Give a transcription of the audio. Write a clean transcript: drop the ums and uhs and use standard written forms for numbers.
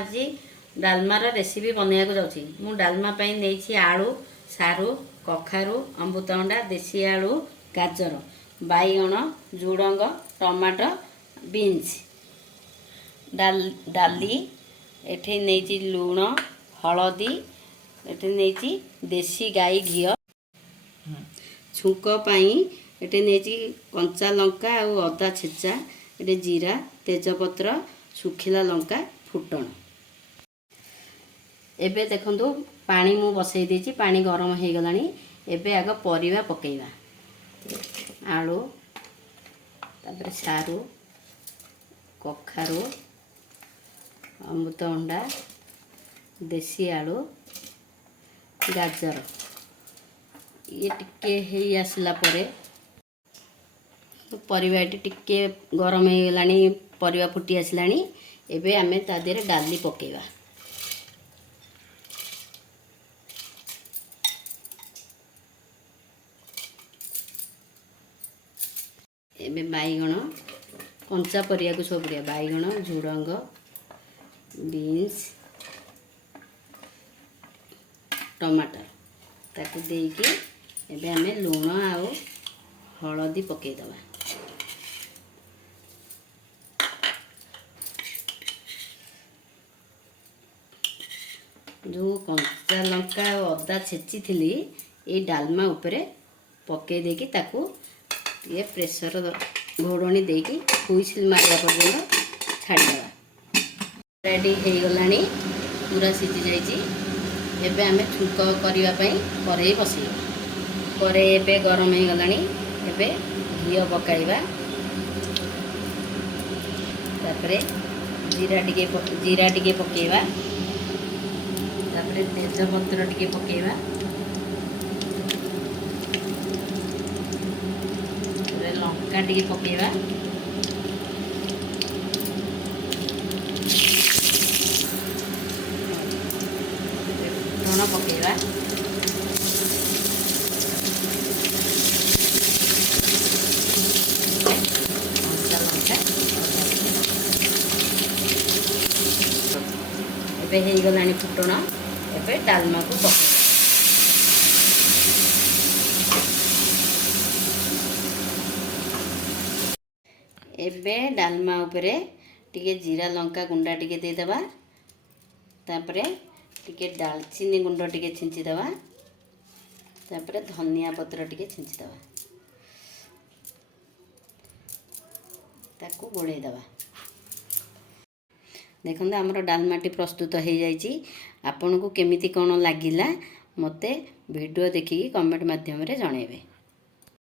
आज डालमार रेसिपी बनवाक जाऊँगी। मु डालमा नहीं आलू सारू कखारू अमृतभंडा देसी आलू गाजर बैगण झुड़ंग टमाटो बीन्स डाली एठे नहीं लुण हलदी एठे नहीं देसी गाई घी छुंक एटे नहीं कंचा लंका और अदा छेचा एटे जीरा तेजपत्र सुखिला लंका फुटण एबे देखंतु पानी मु बसई देछि पानी गरम हो गलानी। एबे आग परिवा पकेइबा आलू तापर सारू कखारू अमृतभंडा देसी आलू गाजर ये टिके हे आसला परे परिवा टिके गरम हो गलानी परिवा फुटी आसलानी। एबे आमे ता देरे डाली पकेइबा एबे बैगण कंचा परिया को सब पड़िया बैगण झुड़ंग बीन्स टमाटर ताकू देकी एबे आमे लुण आउ हलदी पकेइदबा जो कंचा लंका और अदा छेची थी ये डालमा उपरे पकई देकी ताकू ये प्रेसर घोड़नी देकी हुइसिल मारिया पर्यंत छाड़ीदेवा। रेडी हो गलानी पूरा सीझी जाइए। एबे आमे छुंक करबा पई कढ़ई बसैबा कढ़ई एबे गरम हो गलानी। एबे घी पकाइबा तापरे जीरा टिके पकेइबा तापरे तेजपत्र टिके पकेइबा लंका टिके पकेइबा फुटण पकेइबा एबे हो गलानी फुटण एबे डालमा को पकेइबा एबे डालमा उपरे टिके जीरा लंका गुंडा टिके दे देबा तापरे टिके दालचीनी गुंड टिके छिंची देबा तापरे धनिया पत्र टिके छिंची देबा ताकू गोड़े देबा। देखंतु हमर डालमाटी प्रस्तुत हो जाइए। आपन को केमिति कोन लागिला मते वीडियो देखि कमेंट माध्यम रे जणेबे।